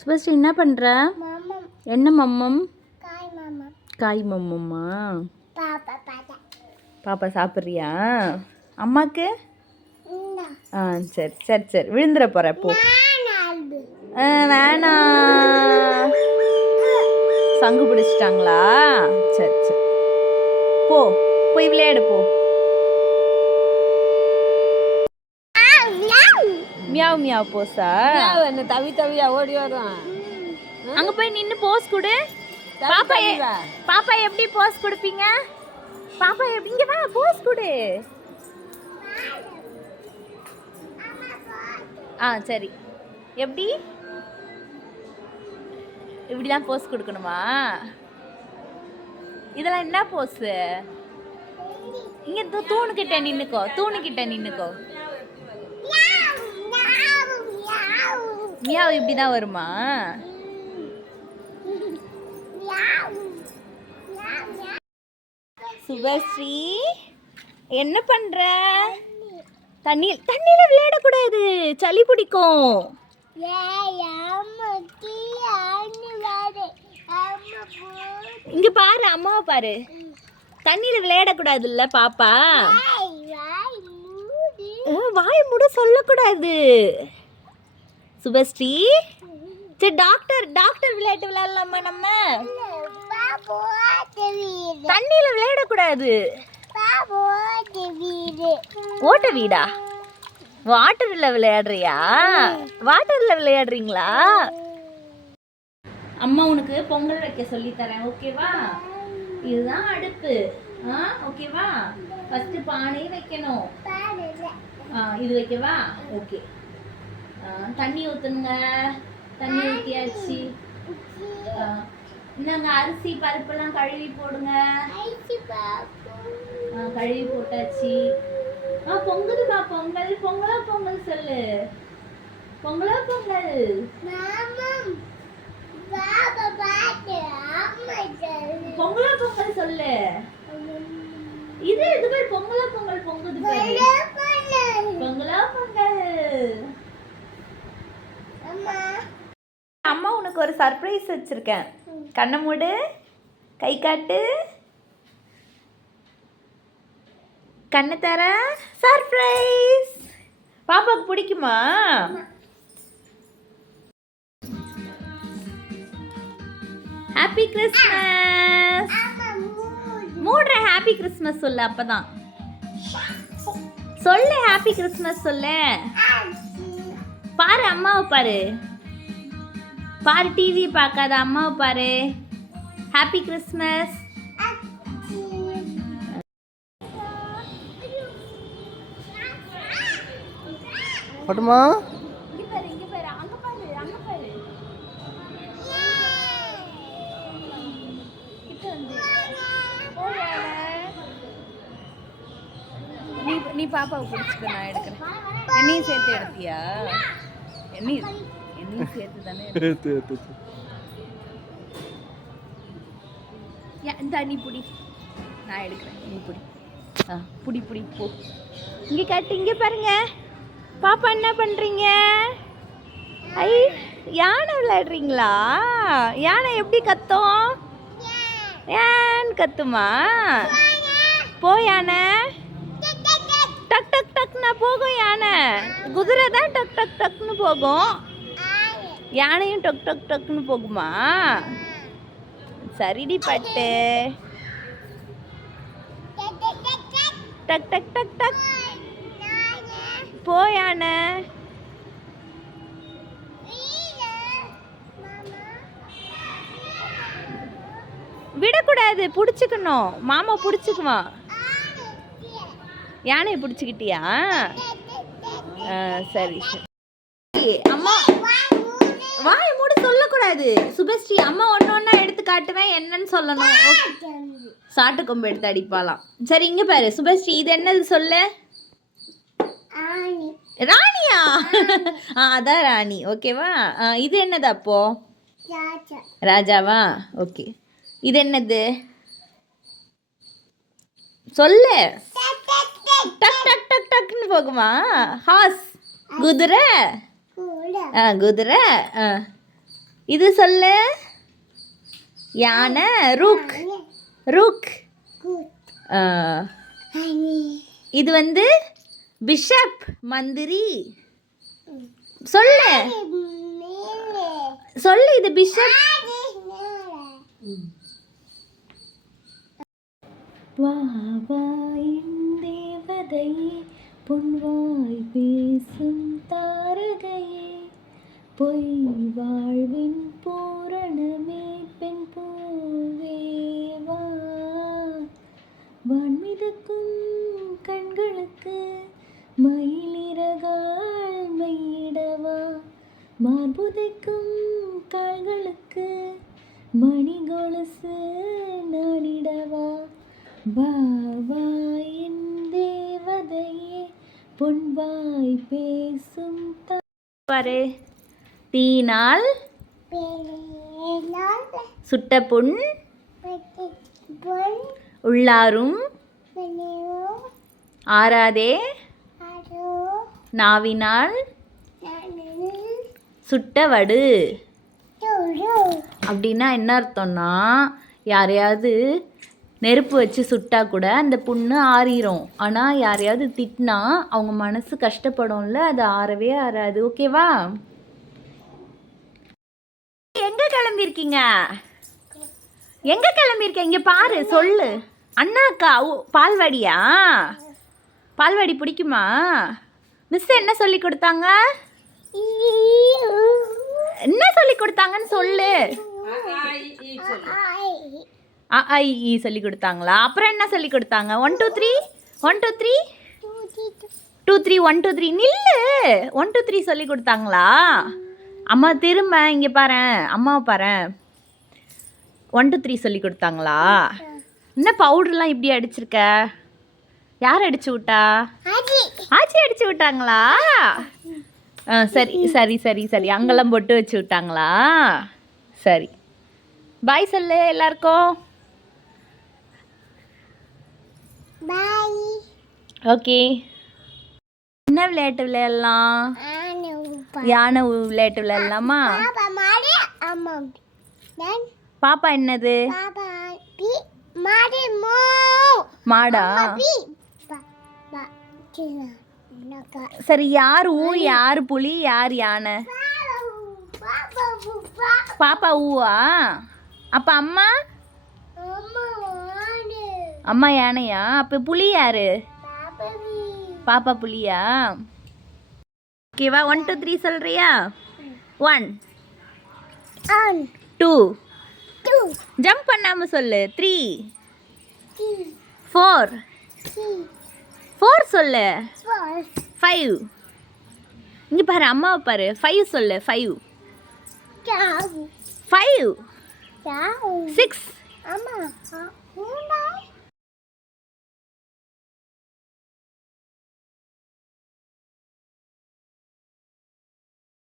சுபஸ்ரீ என்ன பண்ணுற? என்ன மம்மம்? காய் மம்மம்மா. பாப்பா சாப்பிட்றியா? அம்மாக்கு? ஆ சரி சரி சரி, விழுந்துட போகிற போ. வேணாம், சங்கு பிடிச்சிட்டாங்களா? சரி சரி, போ போய் விளையாடு போ. மியாவ் மியாவ் போஸா? என்ன தவி தவியா ஓடி வரும். அங்க போய் நின்னு போஸ் கொடு. பாப்பா பாப்பா எப்படி போஸ் கொடுப்பீங்க? பாப்பா எப்படி? இங்க வா, போஸ் கொடு. ஆ சரி, எப்படி? இப்படிலாம் போஸ் கொடுக்கணுமா? இதெல்லாம் என்ன போஸு? இங்க தூணுக்கிட்ட நின்னுக்கோ, தூணுக்கிட்ட நின்னுக்கோ. மியாவ் இப்படிதான் வருமா? சுபஸ்ரீ என்ன பண்ற? தண்ணியில விளையாடக்கூடாது, சளி பிடிக்கும். இங்க பாரு, அம்மாவை பாரு. தண்ணியில விளையாடக்கூடாதுல்ல பாப்பா. வாய் மூட சொல்லக்கூடாது சுபஸ்ரீ. சரி, டாக்டர் விளையாட்டு விளையாடலாமா நம்ம? தண்ணியில விளையாடக்கூடாது. ஓட்ட வீடா? வாட்டர்ல விளையாடுறியா? வாட்டர்ல விளையாடுறீங்களா? அம்மா உனக்கு பொங்கல் வைக்க சொல்லி தரேன், ஓகேவா? இதுதான் அடுப்பு, ஓகேவா? ஃபர்ஸ்ட் பானை வைக்கணும். இது வைக்கவா? ஓகே. தண்ணி ஊத்துங்க. தண்ணி ஊத்தியாச்சு. இந்தாங்க அரிசி பருப்பெல்லாம் கழுவி போடுங்க. கழுவி போட்டாச்சு. பொங்குதுமா பொங்கல். பொங்கலா பொங்கல் சொல்லு. பொங்கலா பொங்கல். பொங்கலா பொங்கல் சொல்லு. இது பேர் பொங்கலா பொங்கல் பொங்குது பாரு. பொங்கலா பொங்கல். அம்மா உனக்கு ஒரு சர்ப்ரைஸ் வச்சிருக்கேன். கண்ணை மூடு, கை காட்டு. கண்ணை தர. சர்ப்ரைஸ். பாப்பாவுக்கு பிடிக்குமா? Happy Christmas. மூடுற. ஹாப்பி கிறிஸ்மஸ் சொல்லு. அப்பதான் சொல்லு. ஹாப்பி கிறிஸ்மஸ் சொல்லு. பாரு, அம்மாவை பாரு. பாரு, டிவி பார்க்காத அம்மாவை பாரு. Happy Christmas. பட்டுமா நீ பாப்பாவை பிடிச்சிக்க, நான் எடுக்கிறேன். என்னையும் சேர்த்து எடுத்தியா? என்னையும் சேர்த்து தானே இந்த நீ புடி, நான் எடுக்கிறேன். நீ புடி. புடி புடி போ. இங்கே காட்டு. இங்கே பாருங்க பாப்பா, என்ன பண்ணுறீங்க? ஐ, யானை விளையாடுறீங்களா? யானை எப்படி கத்தும்? ஏன் கத்துமா? போ யானை. டக் டக் டக்னா போகும் யானை. குதிரை தான் டக் டக் டக்னு போகும். யானையும் டக் டக் டக்னு போகுமா? சரிடி பட்டு. டக் டக் டக் டக். போ யானை. விடக்கூடாது, பிடிச்சிக்கணும். மாமா பிடிச்சிக்குவான். யானையை பிடிச்சிக்கிட்டியா? சரி சரி. அம்மா வாயை மூட சொல்லக்கூடாது சுபஸ்ரீ. அம்மா ஒன்னா எடுத்து காட்டுவேன், என்னன்னு சொல்லணும். சாட்டு கொம்பு எடுத்து அடிப்பாலாம். சரி, இங்க பாரு சுபஸ்ரீ, இது என்னது சொல்லு. ராணியா? அதான் ராணி, ஓகேவா? இது என்னது அப்போ? ராஜாவா? ஓகே. இது என்னது சொல்லு. டக் டக் டக் டக்னு போகுமா? ஹார்ஸ். குதிரை. குதிரை. இது சொல்லு. யானை. ரூக். ரூக். இது வந்து பிஷப், மந்திரி. சொல்லு சொல்லு, இது பிஷப். வா வா என் தேவதையே, பொன்வாய் பேசும் தாரகையே, பொய் வாழ்வின் பூரணமே, பெண் பூவேவா. வான்மிதக்கும் கண்களுக்கு மயிலிறகால் மையிடவா, மார்புதைக்கும் கால்களுக்கு மணி கொலுசு நானிடவா. வா வா என் தேவதையே, பொன்வாய் பேசும் பாரு. தீனால் சுட்ட புண் உள்ளாரும் ஆறாதே, நாவினால் சுட்ட வடு. அப்படின்னா என்ன அர்த்தம்னா, யாரையாவது நெருப்பு வச்சு சுட்டா கூட அந்த புண்ணு ஆறிடும். ஆனால் யாரையாவது திட்டினா அவங்க மனசு கஷ்டப்படும்ல, அது ஆறவே ஆறாது. ஓகேவா? எங்கே கிளம்பியிருக்கீங்க? எங்கே கிளம்பியிருக்க? இங்கே பாரு, சொல்லு. அண்ணாக்கா பால்வாடியா? பால்வாடி பிடிக்குமா? மிஸ் என்ன சொல்லி கொடுத்தாங்க? என்ன சொல்லி கொடுத்தாங்கன்னு சொல்லு. ஐ சொல்லி கொடுத்தாங்களா? அப்புறம் என்ன சொல்லி கொடுத்தாங்க? 1 2 3 1 2 3 2 3 1 2 3 நில்லு. 1 2 3 சொல்லி கொடுத்தாங்களா? அம்மா திரும்ப இங்கே பாரு, அம்மாவை பாரு. 1 2 3 சொல்லி கொடுத்தாங்களா? என்ன பவுடர்லாம் இப்படி அடிச்சிருக்க? யார் அடிச்சு விட்டா? ஆச்சி அடிச்சு விட்டாங்களா? சரி சரி சரி சரி, அங்கெல்லாம் பொட்டு வச்சு விட்டாங்களா? சரி, பாய் சொல்லு எல்லாருக்கும். பாய். ஓகே. என்ன விளையாட்டு விளையாடலாம்? யானை விளையாட்டு விளையாடலாமா? பாப்பா என்னது? மாடா? சரி, யார் ஊ, யார் புலி, யார் யானை? பாப்பா ஊவா? அப்ப அம்மா? அம்மா யானையா? அப்ப புலி யாரு? பாப்பா புலியா? ஓகேவா? 1 2 3 சொல்றியா? 1 2 ஜம்ப் பண்ணாம சொல்லு. 3 4 4 சொல்லு. 5 இங்க பாரு, அம்மாவை பாரு. 5 சொல்லு. 5 5 6